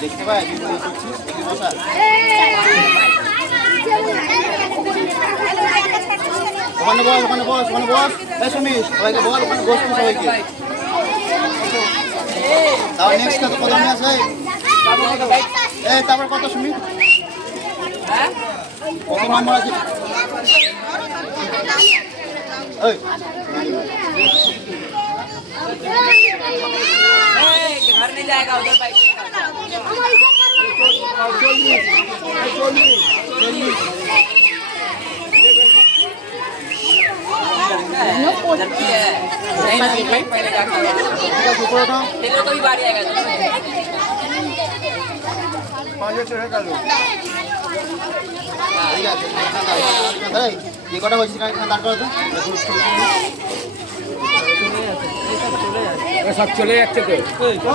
দেখতে পাই ওখানে বল ওখানে বস ওখানে বস এই সুমিত সবাইকে বল ওখানে বস সবাইকে তাও নেক্সট কত কত নিয়ে আসে এই তারপর কত সুমিত কত নম্বর আছে এই घर नहीं जाएगा उधर बाइक तो भी बारी आएगा ये कटा বলছি না দাঁড় করো তো সব চলে যাচ্ছে তো